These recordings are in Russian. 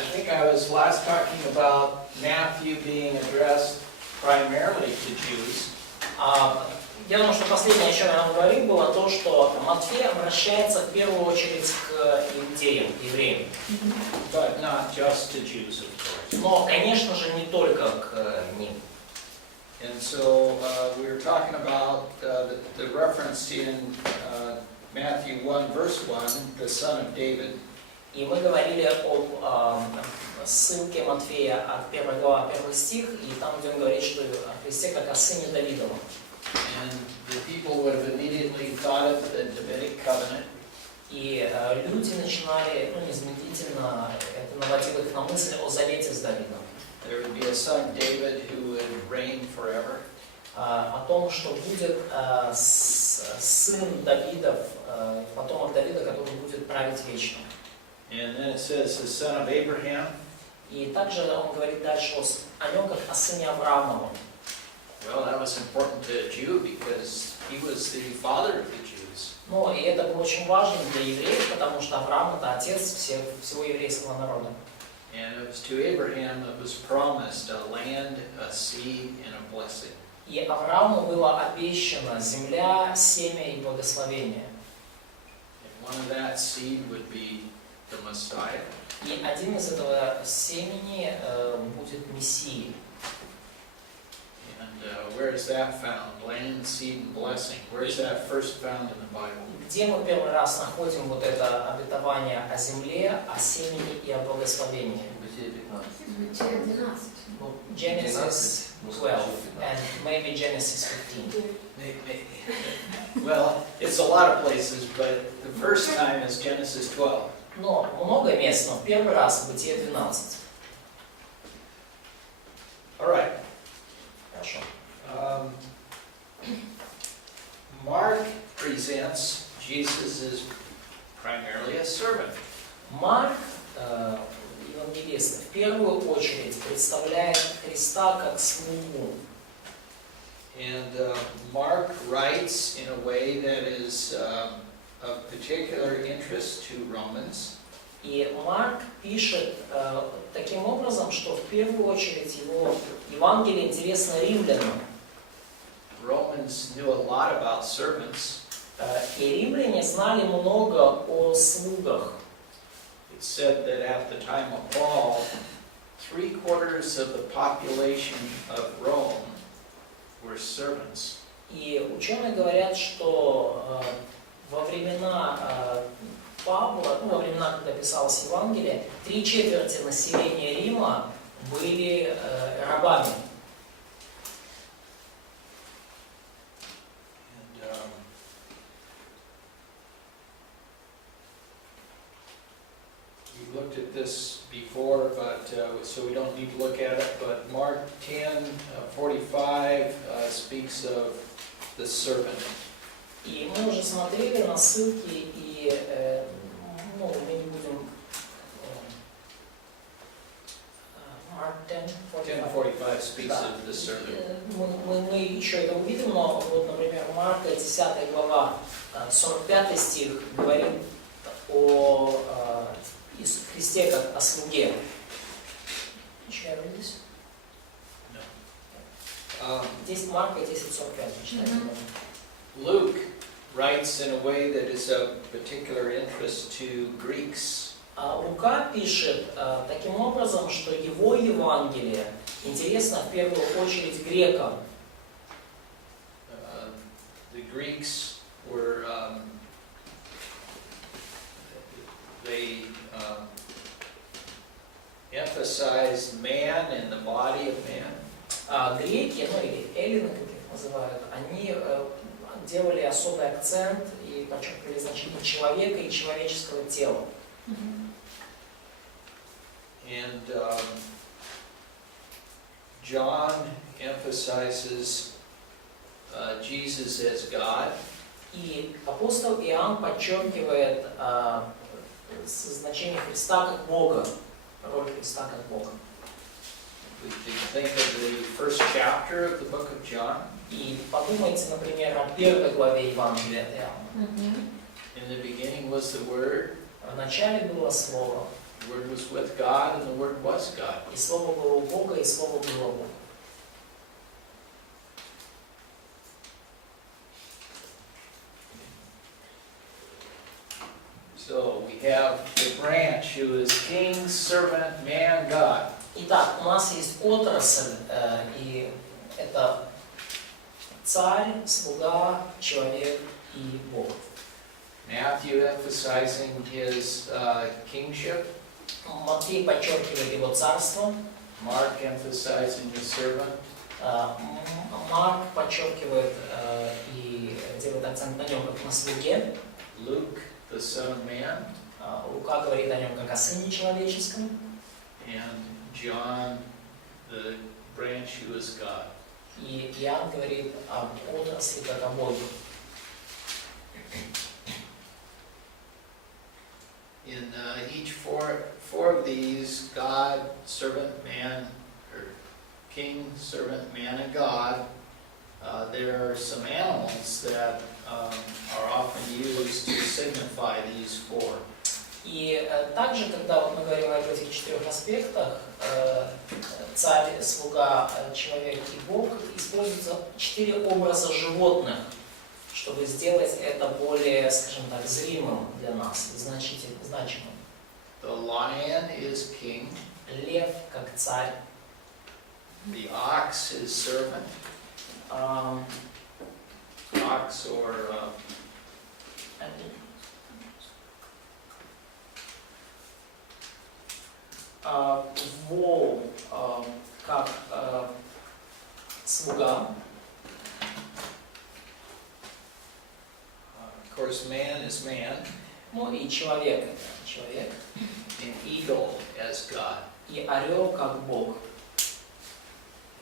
I think I was last talking about Matthew being addressed primarily to Jews. Я думаю, что последнее, о чем я вам говорил, было то, что Матфей обращается в первую очередь к иудеям, к евреям. But not just to Jews, of course. Но, конечно же, не только к ним. And so we were talking about the reference in Matthew 1, verse 1, the son of David. И мы говорили об ссылке Матфея от 1 глава, 1 стих, и там, где он говорит, что о Христе как о сыне Давидовом. And the people would have immediately thought of the Davidic covenant. И люди начинали, незамедлительно, это наводило их на мысль о завете с Давидом. There would be a son, David, who would reign forever. О том, что будет сын Давидов, потомок Давида, который будет править вечно. And then it says the son of Abraham. И также он говорит дальше о нем как о сыне Авраамовом. Well, that was important to a Jew because he was the father of the Jews. Ну, и это было очень важно для евреев, потому что Авраам — это отец всего еврейского народа. And it was to Abraham that was promised a land, a seed, and a blessing. И Аврааму было обещано земля, семя и благословение. And one of that seed would be the Messiah. И один из этого семени будет Мессией. And where is that found? Land, seed, and blessing. Where is that first found in the Bible? Где мы первый раз находим вот это обетование о земле, о семени и о благословении? Genesis 12 and maybe Genesis 15. Maybe. Well, it's a lot of places, but the first time is Genesis 12. Но много мест, но первый раз Бытие 12. All right. Хорошо. Mark presents Jesus as primarily a servant. Марк, евангелист, в первую очередь представляет Христа как слугу. And Mark writes in a way that is of particular interest to Romans. И Марк пишет таким образом, что в первую очередь его Евангелие интересно римлянам. Romans knew a lot about servants. И римляне знали много о слугах. It's said that at the time of Paul, 3/4 of the population of Rome were servants. И ученые говорят, что во времена Павла, во времена, когда писалось Евангелие, 3/4 населения Рима были рабами. We looked at this before, but so we don't need to look at it. But Mark 10:45 speaks of the servant. И мы уже смотрели на ссылки, и мы не будем... Mark 10:45 speaks of the servant. Мы еще это увидим, но вот, например, Марка 10 глава, 45 стих говорит о Христе как о слуге. Should I read this? No. 10 Марка 10:45 читаем. Luke writes in a way that is of particular interest to Greeks. Лука пишет таким образом, что его Евангелие интересно в первую очередь грекам. The Greeks were they emphasized man and the body of man. Греки, или эллины, как их называют, они делали особый акцент и подчеркивали значение человека и человеческого тела. And John emphasizes Jesus as God. И апостол Иоанн подчеркивает значение Христа как Бога, роль Христа как Бога. We can think of the first chapter of the book of John. И подумайте, например, о первой главе Евангелия от Иоанна. In the beginning was the Word, В начале было Слово, The Word was with God, and the Word was God. И Слово было у Бога, и Слово было Бог. So we have the branch who is king, servant, man, God. Итак, у нас есть отрасль, и это царь, слуга, человек и Бог. Matthew emphasizing his kingship. Матфей подчеркивает его царство, Mark emphasizing his servant. Марк подчеркивает и делает акцент на нем как на слуге. Luke, the Son of Man. Лука говорит о нем как о сыне человеческом. And John, the branch who is God. И Иоанн говорит об отрасли как о Боге. In each four of these, God, servant, man, or king, servant, man, and God, there are some animals that are often used to signify these four. И также, когда вот мы говорим об этих четырех аспектах, царь, слуга, человек и Бог, используются четыре образа животных, чтобы сделать это более, скажем так, зримым для нас, значимым. The lion is king. Лев как царь. The ox is servant. Ox or вол как слуга. of course, man is man. Ну и человек это человек. And eagle as God. И орел как Бог.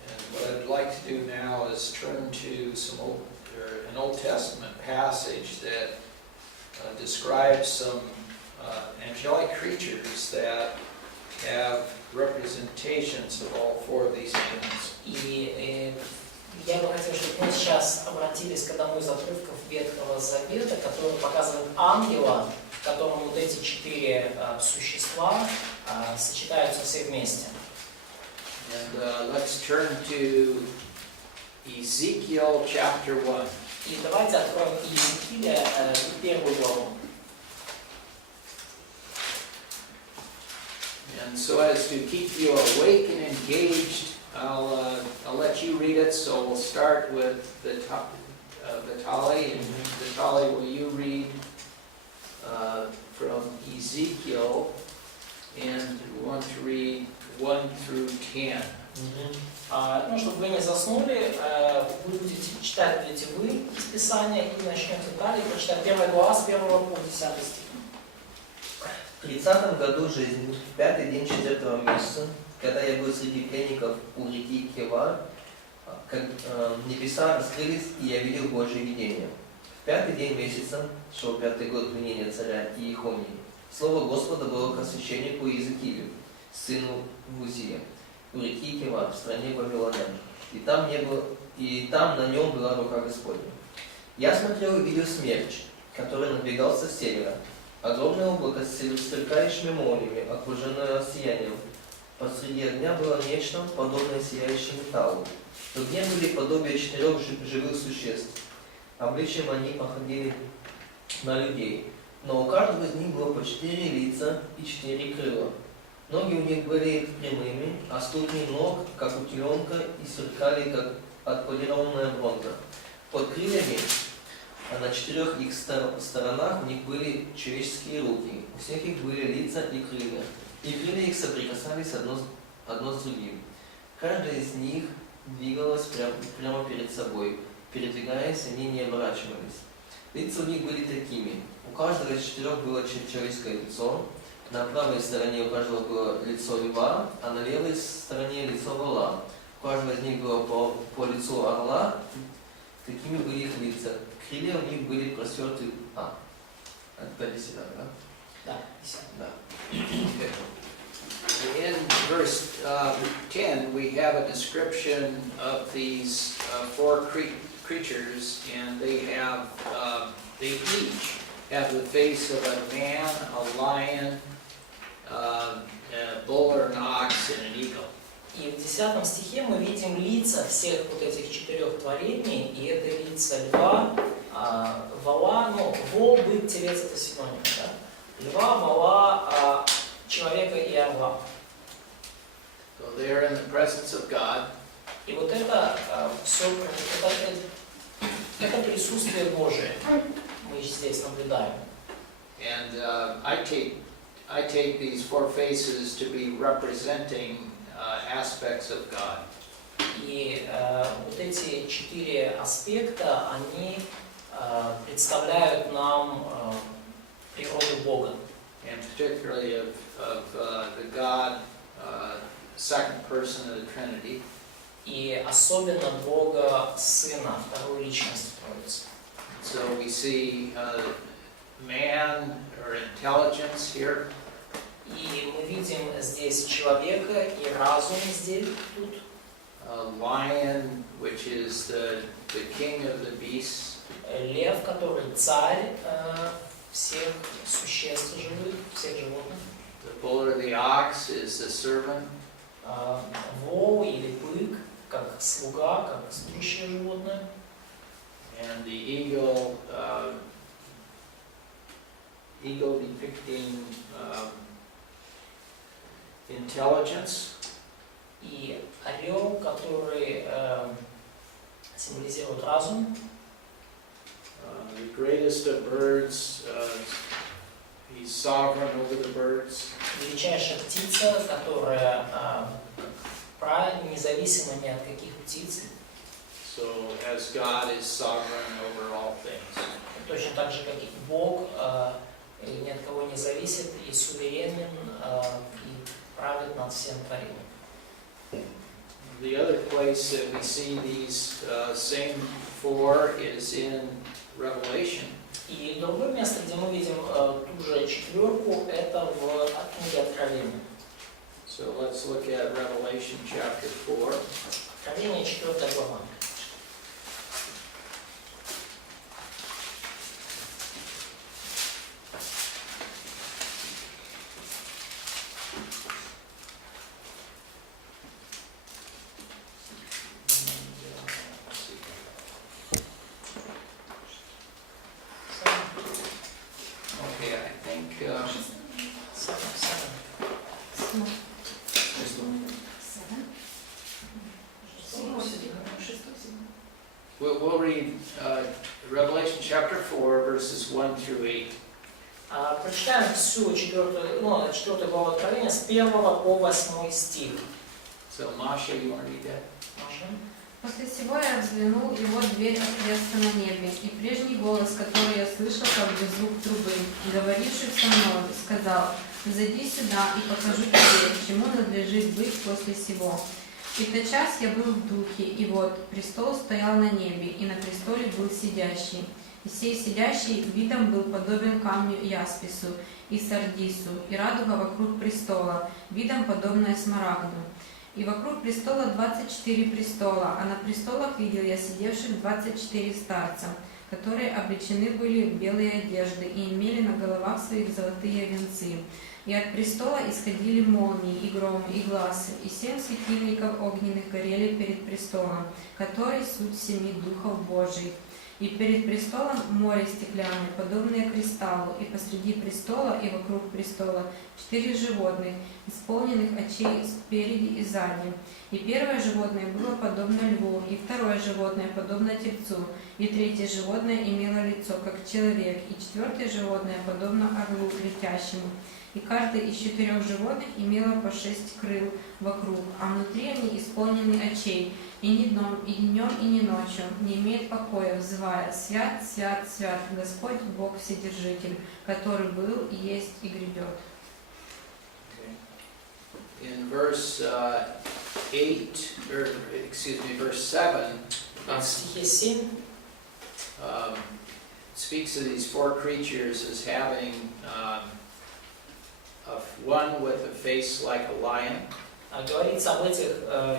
And what I'd like to do now is turn to an Old Testament passage that describes some angelic creatures that have representations of all four of these animals. И я бы хотел, чтобы мы сейчас обратились к одному из отрывков Ветхого Завета, который показывает ангела, в котором вот эти четыре существа сочетаются все вместе. And let's turn to Ezekiel chapter 1. И давайте откроем Иезекииля, первую главу. And so as to keep you awake and engaged, I'll let you read it. So we'll start with Vitaly, and Vitaly, will you read from Ezekiel, and we want to read 1 through 10. Ну, чтобы вы не заснули, читать будете вы из Писания и начнете далее прочитать 1 глава с 1 по 10 стих. В 30-м году жизни, в 5-й день 4-го месяца, когда я был среди пленников у реки Кева, небеса раскрылись, и я видел Божье видение. В 5-й день месяца, шел 5-й год пленения царя Иехонии, слово Господа было к священнику Иезекиилю, сыну Узия, у реки Кева, в стране Вавилонян. И там на нем была рука Господня. Я смотрел и видел смерч, который надвигался с севера. Огромное облако с сверкающими молниями, окруженное сиянием. Посреди огня было нечто, подобное сияющему металлу. В огне были подобие 4 живых существ. Обличием они походили на людей, но у каждого из них было по 4 лица и 4 крыла. Ноги у них были прямыми, а ступни ног, как у теленка, и сверкали, как отполированная бронза. Под крыльями, а на 4 их сторонах у них были человеческие руки. У всех их были лица и крылья. И крылья их соприкасались одно с другим. Каждая из них двигалась прямо перед собой. Передвигаясь, они не оборачивались. Лица у них были такими. У каждого из 4 было человеческое лицо. На правой стороне у каждого было лицо льва, а на левой стороне лицо вола. У каждого из них было по лицу орла. Такими были их лица. Крылья у них были простерты. Это 10, да? Да, 10. Да. In verse 10, we have a description of these four creatures, and they each have the face of a man, a lion, a beast and an eagle. И в 10 стихе мы видим лица всех вот этих 4 творений, и это лица льва, вола, ну, вол, бык, телец — это синонимы, да? Льва, вола, человека и орла. So they're in the presence of God. И вот это все, это присутствие Божие мы здесь наблюдаем. And I take these 4 faces to be representing aspects of God. И вот эти 4 аспекта, они представляют нам природу Бога. And particularly of the God, second person of the Trinity. И особенно Бога Сына, вторую личность Троицы. So we see man or intelligence here. И мы видим здесь человека и разум здесь, тут. Lion, which is the king of the beasts. Лев, который царь всех существ живых, всех животных. The bull or the ox is the servant. Вол или бык, как слуга, как служащее животное. And the eagle, eagle depicting intelligence. И орел, который символизирует разум. The greatest of birds, he's sovereign over the birds. Величайшая птица, которая независима ни от каких птиц. So as God is sovereign over all things. Точно так же, как и Бог ни от кого не зависит и суверенен и правит над всем творением. The other place that we see these same 4 is in Revelation. И другое место, где мы видим ту же 4, это в книге Откровения. So let's look at Revelation chapter 4. Откровение 4 глава. We'll read Revelation chapter 4, verses 1 through 8. Прочитаем всю 4 главу Откровения с 1 по 8 стих. So, Masha, you want to read that? Маша? После сего я взглянул, и вот дверь отверстка на небе, и прежний голос, который я слышал, как бы звук трубы, говоривший со мной, сказал: «Зайди сюда, и покажу тебе, чему надлежит быть после сего». И тотчас я был в духе, и вот престол стоял на небе, и на престоле был сидящий. И сей сидящий видом был подобен камню яспису и сардису, и радуга вокруг престола, видом подобная смарагду. И вокруг престола 24 престола, а на престолах видел я сидевших 24 старца, которые облечены были в белые одежды и имели на головах своих золотые венцы. И от престола исходили молнии, и громы, и гласы, и 7 светильников огненных горели перед престолом, который суть 7 духов Божьих. И перед престолом море стеклянное, подобное кристаллу, и посреди престола и вокруг престола 4 животных, исполненных очей спереди и сзади. И первое животное было подобно льву, и второе животное подобно тельцу, и третье животное имело лицо, как человек, и четвертое животное подобно орлу летящему. И каждое из 4 животных имело по 6 крыл вокруг, а внутри они исполнены очей, и ни днем, и ни ночью не имеет покоя, взывая: «Свят, свят, свят, Господь Бог Вседержитель, который был, и есть, и грядет». In verse 8, or excuse me, verse 7, В стихе 7 speaks of these 4 creatures as having one with a face like a lion. говорится об этих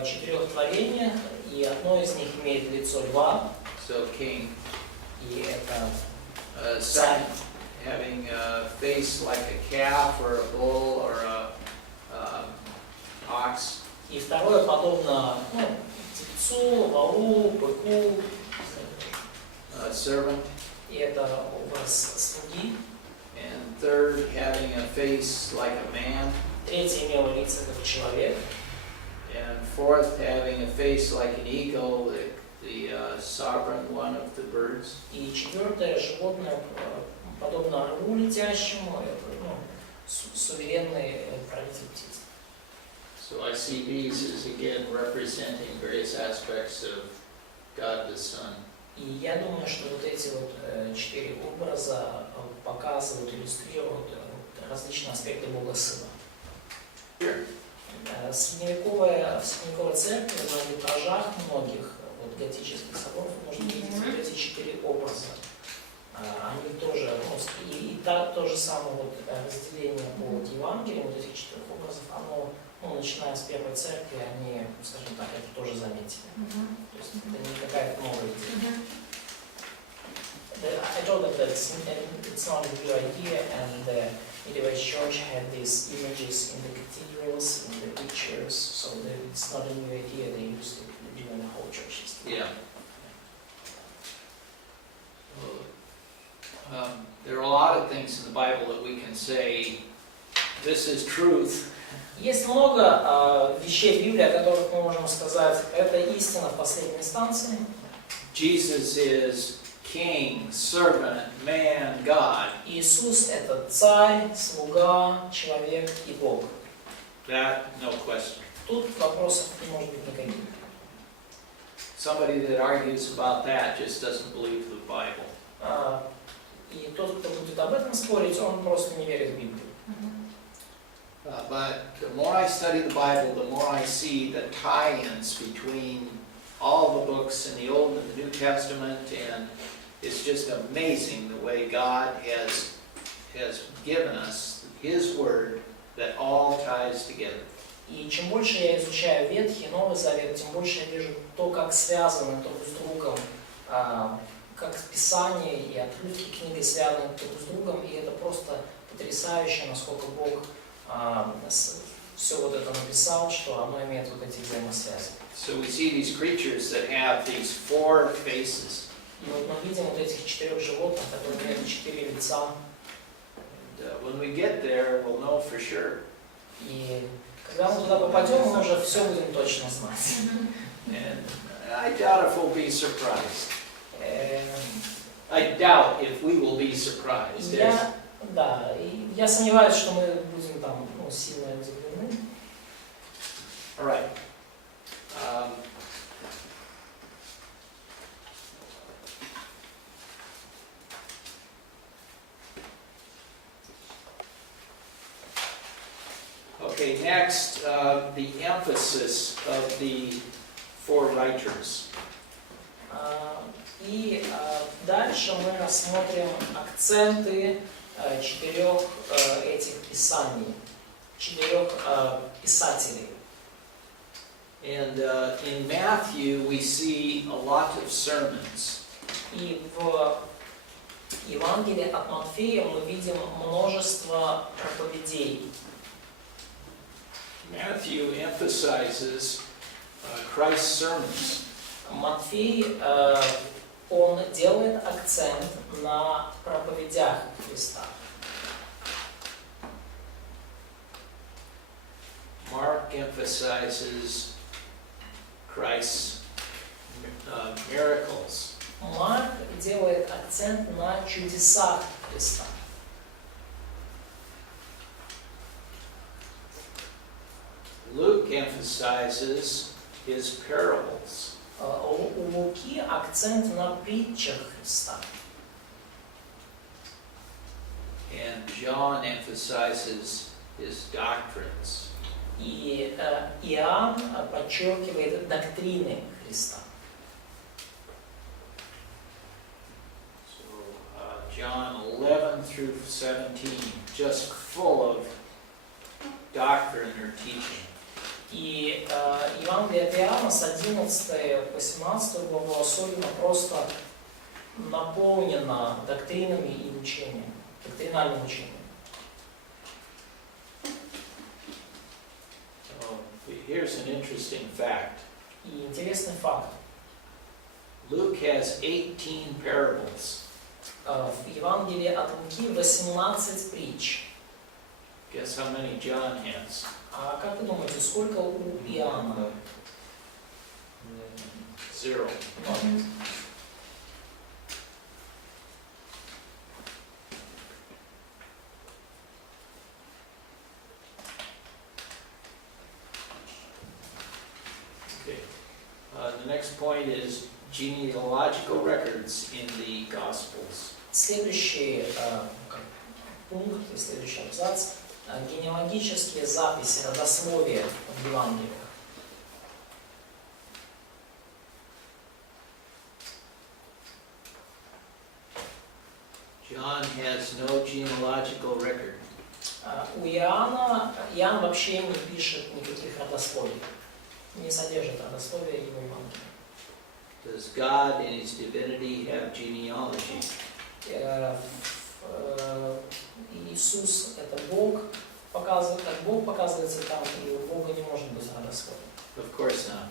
4 творениях, и одно из них имеет лицо льва, So king. и это Second, having a face like a calf or a bull or a ox. И второе подобно тельцу, волу, быку. Servant. И это образ слуги. And third, having a face like a man. Третье имело лицо как человек. And fourth, having a face like an eagle, the sovereign one of the birds. И четвертое животное подобно орлу летящему, суверенный правитель птиц. So I see these as again representing various aspects of God the Son. И я думаю, что вот эти вот четыре образа показывают, иллюстрируют различные аспекты Бога Сына. В средневековой церкви на витражах многих готических соборов можно видеть вот эти четыре образа. Они тоже, и то же самое разделение по Евангелию, вот этих четырех образов, оно, начиная с первой церкви, они, скажем так, это тоже заметили. То есть это не какая-то новая идея. I told them that it's not a new idea, and the Medieval Church had these images in the cathedrals, in the pictures, so it's not a new idea. They used it during the whole church history. Yeah. There are a lot of things in the Bible that we can say, this is truth. Есть много вещей в Библии, о которых мы можем сказать, это истина в последней инстанции. Jesus is King, servant, man, God. Иисус – это царь, слуга, человек и Бог. That, no question. Тут вопросов не может быть никаких. Somebody that argues about that just doesn't believe the Bible. И тот, кто будет об этом спорить, он просто не верит в Библию. But the more I study the Bible, the more I see the tie-ins between all the books in the Old and the New Testament, and it's just amazing the way God has given us His Word that all ties together. И чем больше я изучаю Ветхий и Новый Завет, тем больше я вижу то, как связаны друг с другом, как Писание и отрывки книги связаны друг с другом, и это просто потрясающе, насколько Бог все вот это написал, что оно имеет вот эти взаимосвязи. So we see these creatures that have these four faces. И вот мы видим вот этих четырех животных, которые имеют четыре лица. And when we get there, we'll know for sure. И когда мы туда попадем, мы уже все будем точно знать. And I doubt if we'll be surprised. I doubt if we will be surprised. Я сомневаюсь, что мы будем там сильно удивлены. All right. Okay, next, the emphasis of the four writers. И дальше мы рассмотрим акценты четырех этих писаний, четырех писателей. And in Matthew, we see a lot of sermons. И в Евангелии от Матфея мы видим множество проповедей. Matthew emphasizes Christ's sermons. Матфей, он делает акцент на проповедях Христа. Mark emphasizes Christ's miracles. Марк делает акцент на чудесах Христа. Luke emphasizes his parables. У Луки акцент на притчах Христа. And John emphasizes his doctrines. И Иоанн подчеркивает доктрины Христа. So John 11 through 17, just full of doctrine or teaching. И Евангелие от Иоанна с 11 по 17 главу особенно просто наполнено доктринами и учением, доктринальным учением. here's an interesting fact. И интересный факт. Luke has 18 parables. В Евангелии от Луки 18 притч. Guess how many John has? А как вы думаете, сколько у Иоанна? 0. Ноль. Okay. The next point is genealogical records in the Gospels. Следующий пункт, следующий абзац. Генеалогические записи, родословия в Евангелиях. John has no genealogical record. У Иоанн вообще не пишет никаких родословий, не содержит родословия его Евангелия. Does God in his divinity have genealogy? Иисус — это Бог, показывает, как Бог показывается там, и у Бога не может быть родословия. Of course not.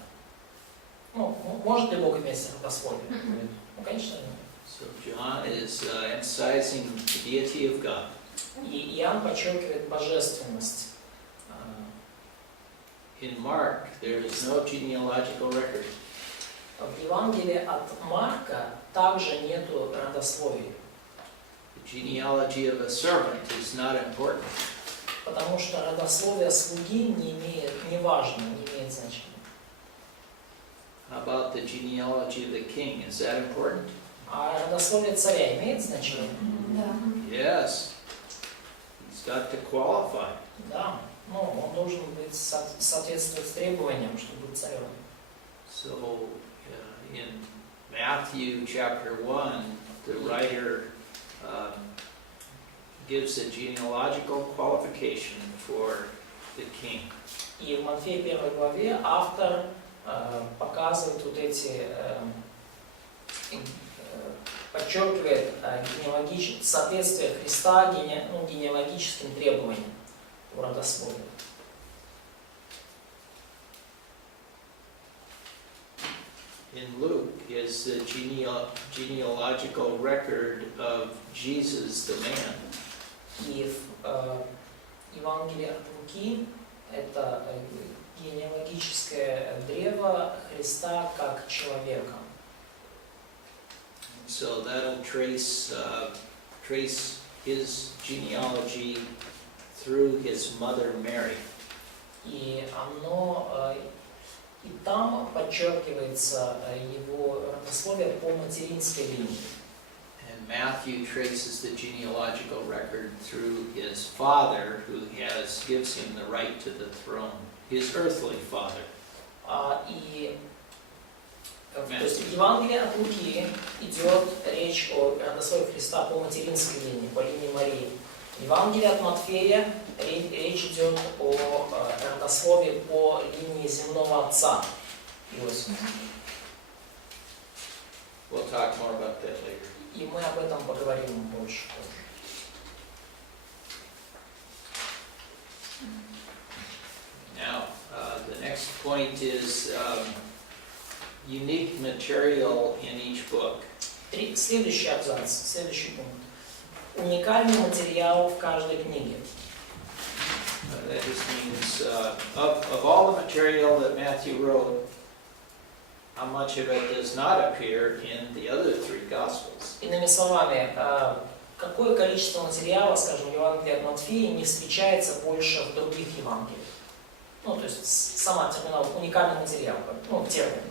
Ну, может ли Бог иметь родословие? Ну, конечно, нет. So John is emphasizing the deity of God. И Иоанн подчеркивает божественность. In Mark, there is no genealogical record. В Евангелии от Марка также нету родословий, The genealogy of a servant is not important. потому что родословие слуги не важно, не имеет значения. How about the genealogy of the king? Is that important? А родословие царя имеет значение? Да. Yes. He's got to qualify. Да. Ну, он должен быть соответствовать требованиям, чтобы быть царем. So, in Matthew chapter 1, the writer gives a genealogical qualification for the king. И в Матфея 1 главе автор показывает вот эти, подчеркивает соответствие Христа генеалогическим требованиям в родословии. In Luke is the genealogical record of Jesus the man. И в Евангелии от Луки это генеалогическое древо Христа как человека. So that'll trace his genealogy through his mother Mary. И и там подчеркивается его родословие по материнской линии. And Matthew traces the genealogical record through his father, who gives him the right to the throne, his earthly father. То есть в Евангелии от Луки идет речь о родословии Христа по материнской линии, по линии Марии. В Евангелии от Матфея речь идет о родословии по линии земного отца Иосифа. We'll talk more about that later. И мы об этом поговорим больше позже. Now, the next point is unique material in each book. Следующий абзац, следующий пункт. Уникальный материал в каждой книге. That just means of all the material that Matthew wrote, how much of it does not appear in the other three Gospels. Иными словами, какое количество материала, скажем, в Евангелии от Матфея не встречается больше в других Евангелиях? Ну, то есть сама терминология, уникальный материал, ну, термин.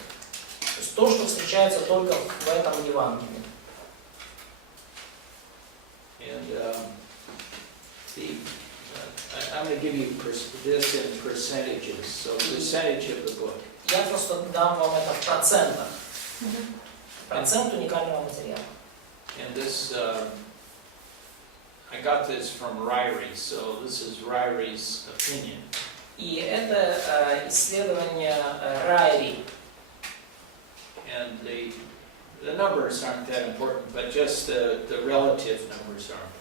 То есть то, что встречается только в этом Евангелии. And I'm going to give you this in percentages, so percentage of the book. Я просто дам вам это в процентах. Процент уникального материала. And this, I got this from Ryrie, so this is Ryrie's opinion. И это исследование Райри. And the numbers aren't that important, but just the relative numbers are important.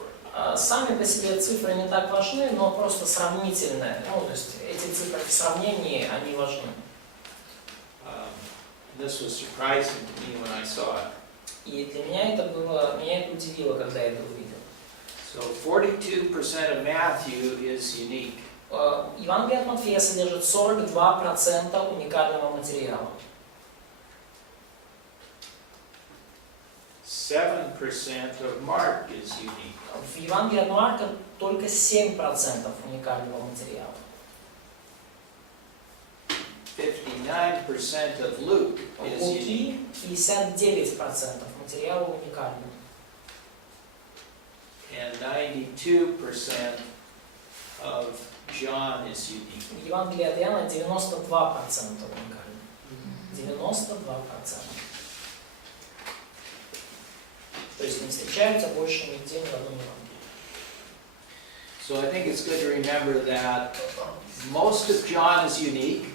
Сами по себе цифры не так важны, но просто сравнительные. Ну, то есть эти цифры в сравнении, они важны. This was surprising to me when I saw it. И для меня меня это удивило, когда я это увидел. So 42% of Matthew is unique. Евангелие от Матфея содержит 42% уникального материала. 7% of Mark is unique. В Евангелии от Марка только 7% уникального материала. 59% of Luke is У unique. Луки 59% материала уникального. And 92% of John is unique. В Евангелии от Иоанна 92% уникально. 92%. То есть не встречаются больше нигде ни в одном Евангелии. So I think it's good to remember that most of John is unique.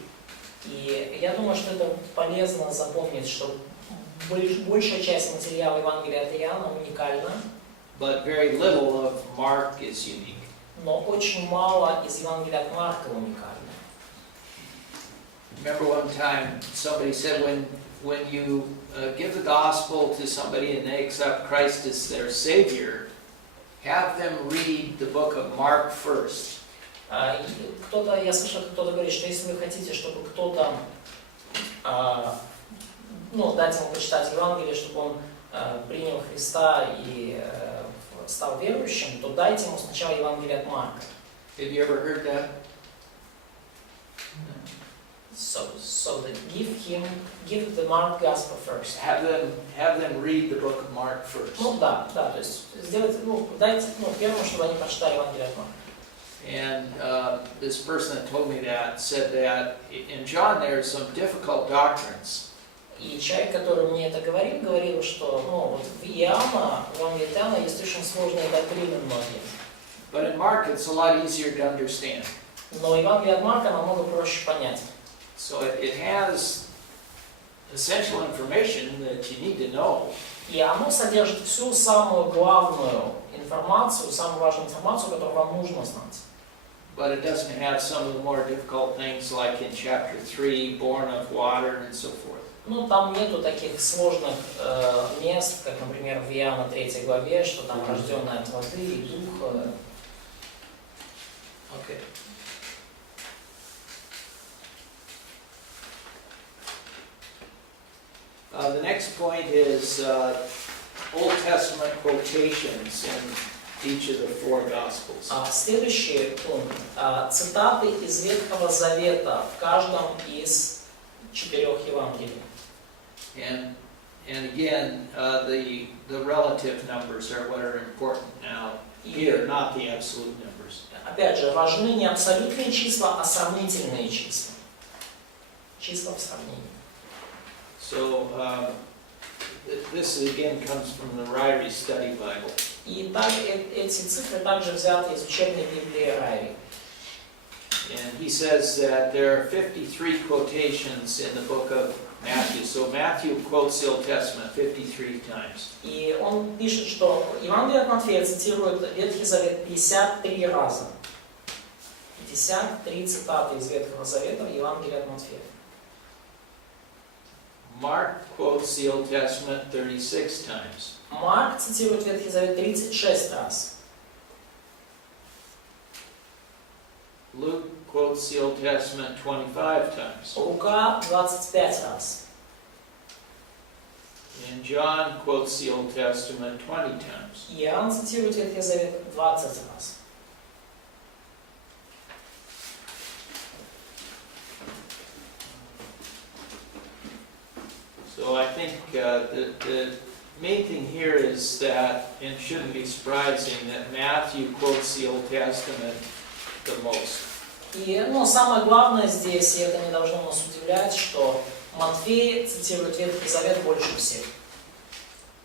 И я думаю, что это полезно запомнить, что большая часть материала Евангелия от Иоанна уникальна, But very little of Mark is unique. но очень мало из Евангелия от Марка уникально. Remember one time somebody said when you give the gospel to somebody and they accept Christ as their Savior, have them read the book of Mark first. Я слышал, кто-то говорит, что если вы хотите, чтобы кто-то, дать ему почитать Евангелие, чтобы он принял Христа и стал верующим, то дайте ему сначала Евангелие от Марка. Have you ever heard that? So that give the Mark Gospel first. Have them read the book of Mark first. Да, то есть сделать, дайте, первым, чтобы они прочитали Евангелие от Марка. And this person that told me that said that in John there are some difficult doctrines. И человек, который мне это говорил, что в Иоанна, в Евангелии от Иоанна есть очень сложные доктрины многие. But in Mark it's a lot easier to understand. Но Евангелие от Марка намного проще понять. So it has essential information that you need to know. И оно содержит всю самую главную информацию, самую важную информацию, которую вам нужно знать. But it doesn't have some of the more difficult things like in chapter 3, born of water and so forth. Там нету таких сложных мест, как, например, в Иоанна 3 главе, что там рожденный от воды и духа. Okay. The next point is Old Testament quotations in each of the four Gospels. Следующий пункт. Цитаты из Ветхого Завета в каждом из 4 Евангелий. And again, the relative numbers are what are important now here, not the absolute numbers. Опять же, важны не абсолютные числа, а сравнительные числа. Числа в сравнении. So this again comes from the Ryrie Study Bible. И эти цифры также взяты из учебной Библии Райри. And he says that there are 53 quotations in the book of Matthew. So Matthew quotes the Old Testament 53 times. И он пишет, что Евангелие от Матфея цитирует Ветхий Завет 53 раза. 53 цитаты из Ветхого Завета в Евангелии от Матфея. Mark quotes the Old Testament 36 times. Марк цитирует Ветхий Завет 36 раз. Luke quotes the Old Testament 25 times. Лука 25 раз. And John quotes the Old Testament 20 times. Иоанн цитирует Ветхий Завет 20 раз. So I think the main thing here is that, and shouldn't be surprising, that Matthew quotes the Old Testament the most. И, самое главное здесь, и это не должно нас удивлять, что Матфей цитирует Ветхий Завет больше всех.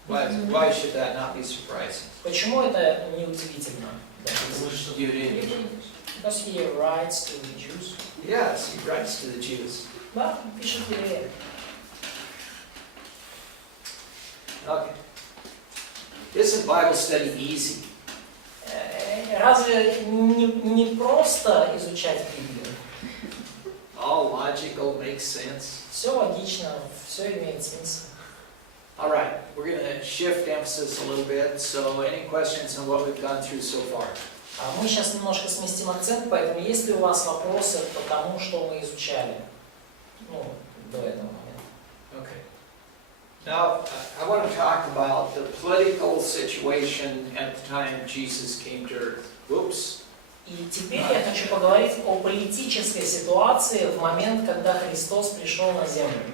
Why should that not be surprising? Почему это не удивительно? Because he writes to the Jews. Yes, he writes to the Jews. Да, пишет евреям. Okay. Isn't Bible study easy? разве не просто изучать Библию? All logical, makes sense. Все логично, все имеет смысл. All right, we're going to shift emphasis a little bit. So, any questions on what we've gone through so far? Мы сейчас немножко сместим акцент, поэтому есть ли у вас вопросы по тому, что мы изучали до этого момента? Okay. Now, I want to talk about the political situation at the time Jesus came to earth. Whoops. И теперь я хочу поговорить о политической ситуации в момент, когда Христос пришел на землю.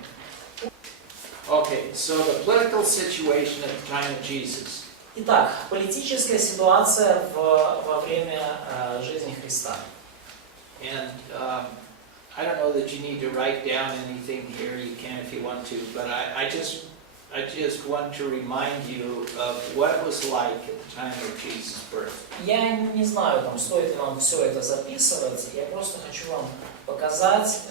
Okay, so the political situation at the time of Jesus. Итак, политическая ситуация во время жизни Христа. And I don't know that you need to write down anything here. You can if you want to, but I just want to remind you of what it was like at the time of Jesus' birth. Я не знаю, стоит ли вам все это записывать. Я просто хочу вам показать,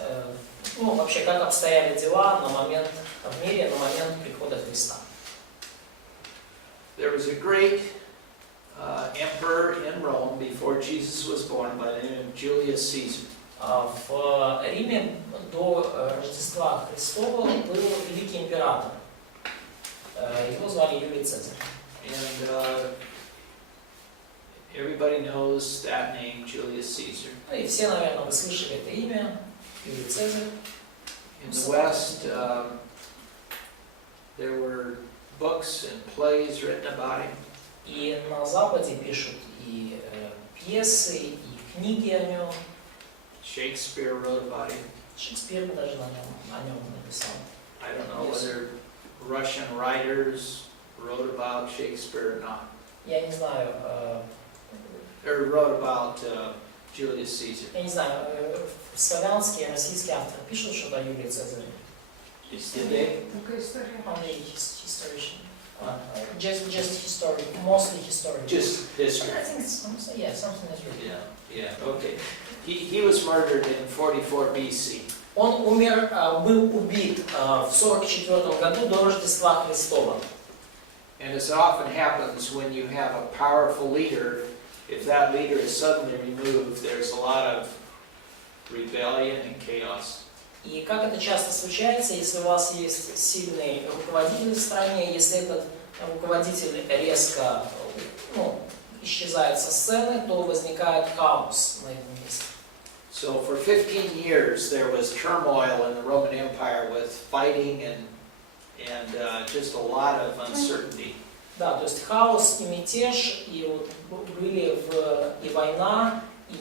вообще, как обстояли дела в мире на момент прихода Христа. There was a great emperor in Rome before Jesus was born by the name of Julius Caesar. В Риме до Рождества Христова был великий император. Его звали Юлий Цезарь. And everybody knows that name, Julius Caesar. И все, наверное, вы слышали это имя, Юлий Цезарь. In the West, there were books and plays written about him. И на Западе пишут и пьесы, и книги о нем. Shakespeare wrote about him. Шекспир даже о нем написал. I don't know whether Russian writers wrote about Shakespeare or not. Я не знаю, Or wrote about Julius Caesar. славянские, российские авторы пишут что-то о Юлии Цезаре. Did they? Only historian. Just history, mostly historian. Just history. I think something is written. Yeah, okay. He was murdered in 44 BC. Он был убит в 44 году до Рождества Христова. And as often happens when you have a powerful leader, if that leader is suddenly removed, there's a lot of rebellion and chaos. И как это часто случается, если у вас есть сильный руководитель в стране, если этот руководитель резко исчезает со сцены, то возникает хаос на этом месте. So for 15 years there was turmoil in the Roman Empire with fighting and just a lot of uncertainty. Да, то есть хаос и мятеж, и были и война, и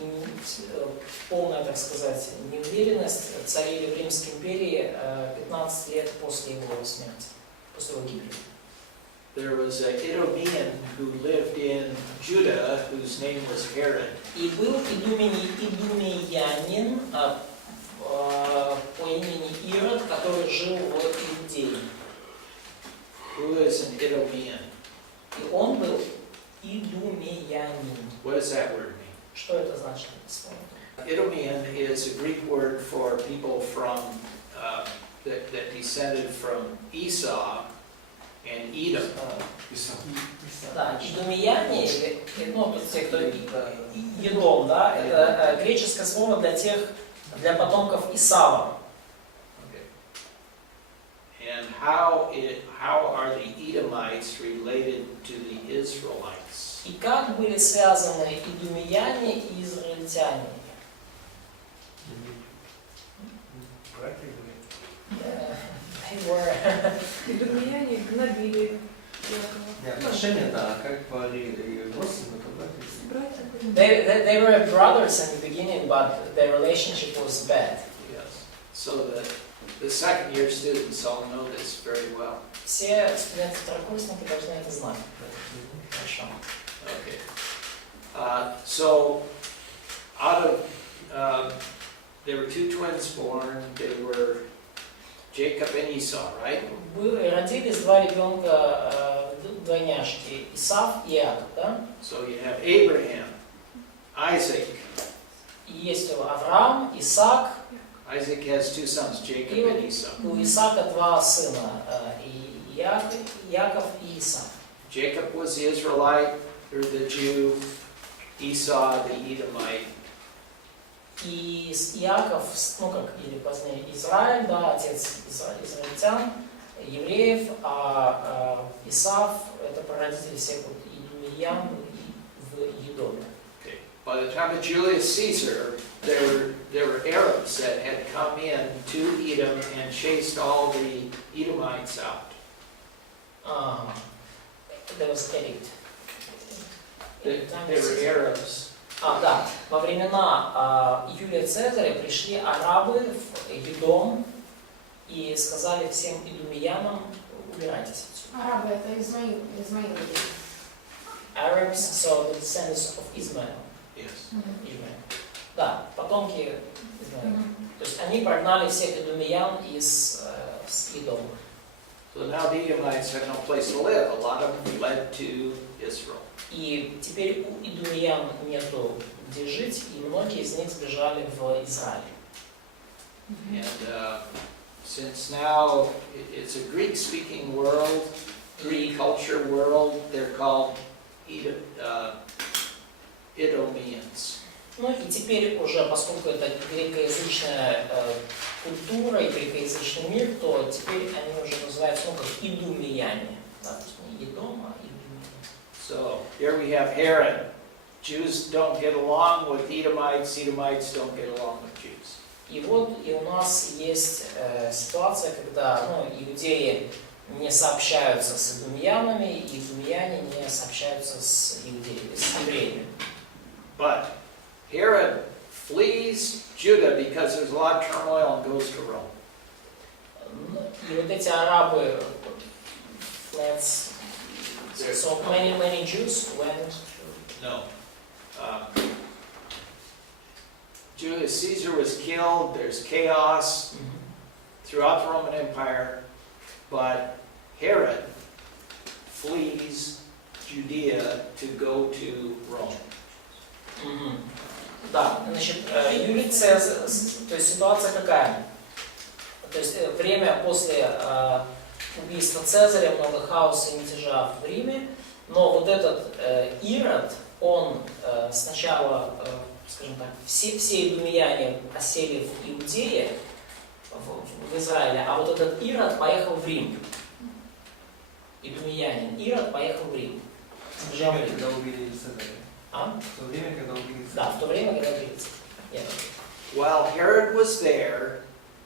полная, так сказать, неуверенность царили в Римской империи 15 лет после его смерти, после его гибели. There was an Idumean who lived in Judah whose name was Herod. И был идумеянин по имени Ирод, который жил в Иудее. Who is an Idumean? И он был идумеянин. What does that word mean? Что это значит? Idumean is a Greek word for people from that descended from Esau and Edom. Да, идумеяне, те, кто Едом, да, это греческое слово для потомков Исава. Okay. And how are the Edomites related to the Israelites? И как были связаны идумеяне и израильтяне? Идумеяне гнобили Отношения, да, как были родственники, братья. They were brothers in the beginning, but their relationship was bad. Yes. So the second year students all know this very well. Все студенты-второкурсники должны это знать. Хорошо. Okay. So out of there were two twins born. They were Jacob and Esau, right? Родились два ребенка, двойняшки, Исав и Иаков, да? So you have Abraham, Isaac. И есть Авраам, Исаак. Isaac has two sons, Jacob and Esau. У Исаака два сына, Иаков и Исав. Jacob was the Israelite, or the Jew. Esau the Edomite. И Иаков, ну как, или позднее Израиль, да, отец израильтян, евреев, а Исав это прародитель всех вот идумеян в Едоме. Okay. By the time of Julius Caesar, there were Arabs that had come in to Edom and chased all the Edomites out. There was edict. They were Arabs. Да, во времена Юлия Цезаря пришли арабы в Едом и сказали всем идумеянам: убирайтесь отсюда. Арабы это Измаил. Arabs, so the descendants of Ismail. Yes. Измаил. Да, потомки Измаила. То есть они прогнали всех идумеян с Едома. So now the Edomites have no place to live. A lot of them fled to Israel. И теперь у идумеян нету где жить, и многие из них сбежали в Израиль. And since now it's a Greek-speaking world, Greek culture world, they're called Edomians. Ну и теперь уже, поскольку это грекоязычная культура и грекоязычный мир, то теперь они уже называются, ну, как идумеяне. Да, то есть не Едом, а идумеяне. So here we have Herod. Jews don't get along with Edomites, Edomites don't get along with Jews. И вот и у нас есть ситуация, когда иудеи не сообщаются с идумеянами, и идумеяне не сообщаются с евреями. But Herod flees Judah because there's a lot of turmoil and goes to Rome. И вот эти арабы, so many Jews went to... No. Julius Caesar was killed, there's chaos throughout the Roman Empire, but Herod flees Judea to go to Rome. Да, значит, Юлий Цезарь, то есть ситуация какая? То есть время после убийства Цезаря, много хаоса и мятежа в Риме, но вот этот Ирод, он сначала, скажем так, все идумеяне осели в Иудее, в Израиле, а вот этот Ирод поехал в Рим. Идумеянин. Ирод поехал в Рим. Время, когда убили Цезаря. В то время, когда убили Цезаря. Да, в то время, когда убили Цезаря. While Herod was there,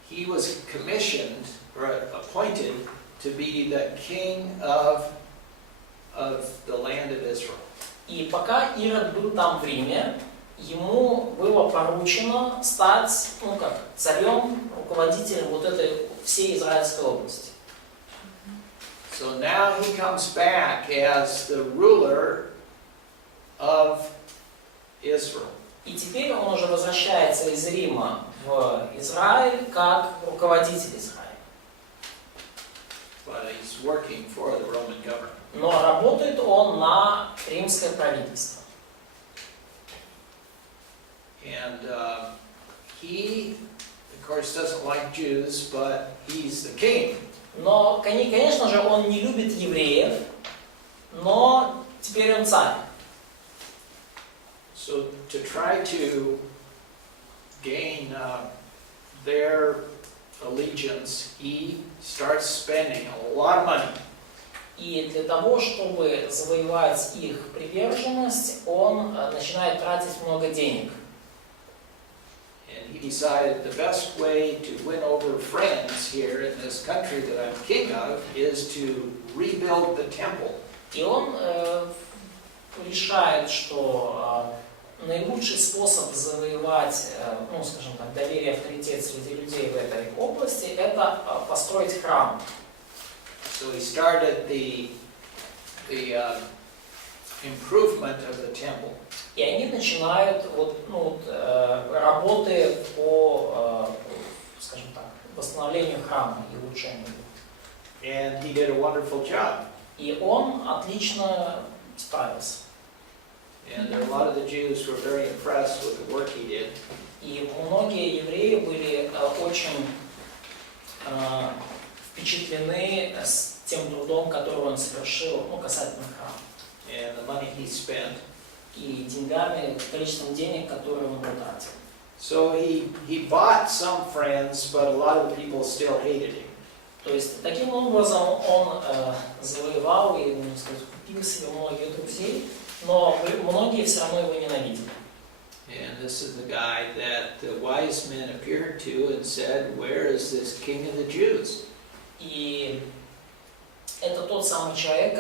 he was commissioned or appointed to be the king of the land of Israel. И пока Ирод был там в Риме, ему было поручено стать, царем, руководителем вот этой всей Израильской области. So now he comes back as the ruler of Israel. И теперь он уже возвращается из Рима в Израиль как руководитель Израиля. But he's working for the Roman government. Но работает он на римское правительство. And he, of course, doesn't like Jews, but he's the king. Но, конечно же, он не любит евреев, но теперь он царь. So to try to gain their allegiance, he starts spending a lot of money. И для того, чтобы завоевать их приверженность, он начинает тратить много денег. And he decided the best way to win over friends here in this country that I'm king of is to rebuild the temple. И он решает, что наилучший способ завоевать, скажем так, доверие и авторитет среди людей в этой области – это построить храм. So he started the improvement of the temple. И они начинают работы по, скажем так, восстановлению храма и улучшению. And he did a wonderful job. И он отлично справился. And there are a lot of the Jews who were very impressed with the work he did. И многие евреи были очень впечатлены с тем трудом, который он совершил, касательно храма. And the money he spent. и деньгами, количеством денег, которые он потратил. So he bought some friends, but a lot of the people still hated him. То есть таким образом он завоевал и, можно сказать, купил себе многих друзей, но многие все равно его ненавидели. And this is the guy that the wise men appeared to and said, "Where is this king of the Jews?" И это тот самый человек, к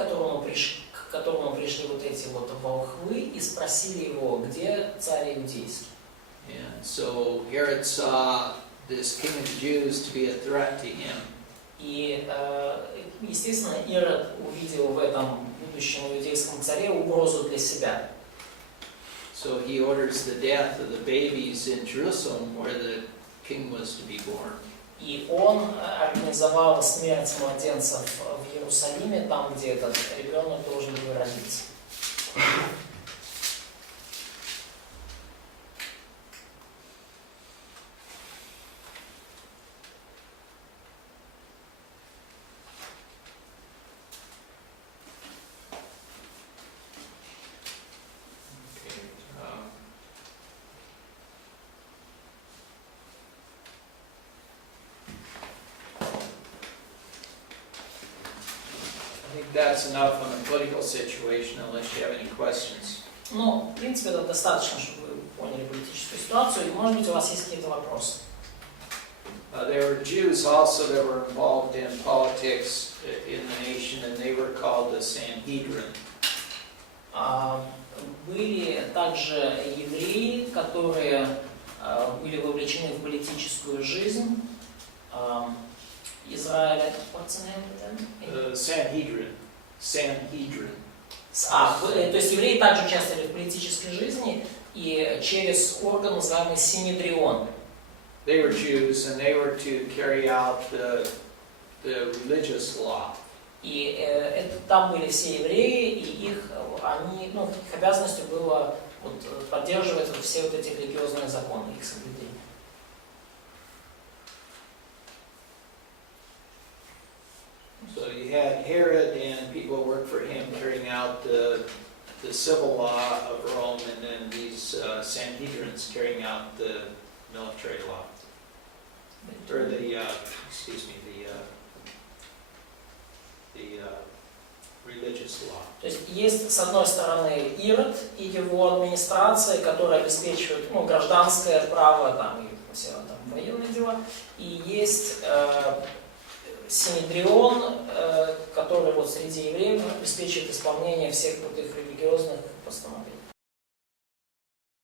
которому пришли вот эти вот волхвы и спросили его, где царь иудейский. And so Herod saw this king of the Jews to be a threat to him. И, естественно, Ирод увидел в этом будущем иудейском царе угрозу для себя. So he orders the death of the babies in Jerusalem where the king was to be born. И он организовал смерть младенцев в Иерусалиме, там, где этот ребенок должен был родиться. That's enough on the political situation, unless you have any questions. Ну, в принципе, это достаточно, чтобы вы поняли политическую ситуацию, и, может быть, у вас есть какие-то вопросы. There were Jews also that were involved in politics in the nation, and they were called the Sanhedrin. Были также евреи, которые были вовлечены в политическую жизнь Израиля. What's the name of them? Sanhedrin. Sanhedrin. То есть евреи также участвовали в политической жизни и через орган, называемый Синедрион. They were Jews, and they were to carry out the religious law. И там были все евреи, и их обязанностью было поддерживать все вот эти религиозные законы, их соблюдение. So you had Herod and people who worked for him carrying out the civil law of Rome, and then these Sanhedrins carrying out the military law, or the religious law. То есть с одной стороны Ирод и его администрация, которая обеспечивает гражданское право там, и все там, военные дела, и есть Синедрион, который среди евреев обеспечивает исполнение всех их религиозных постановлений.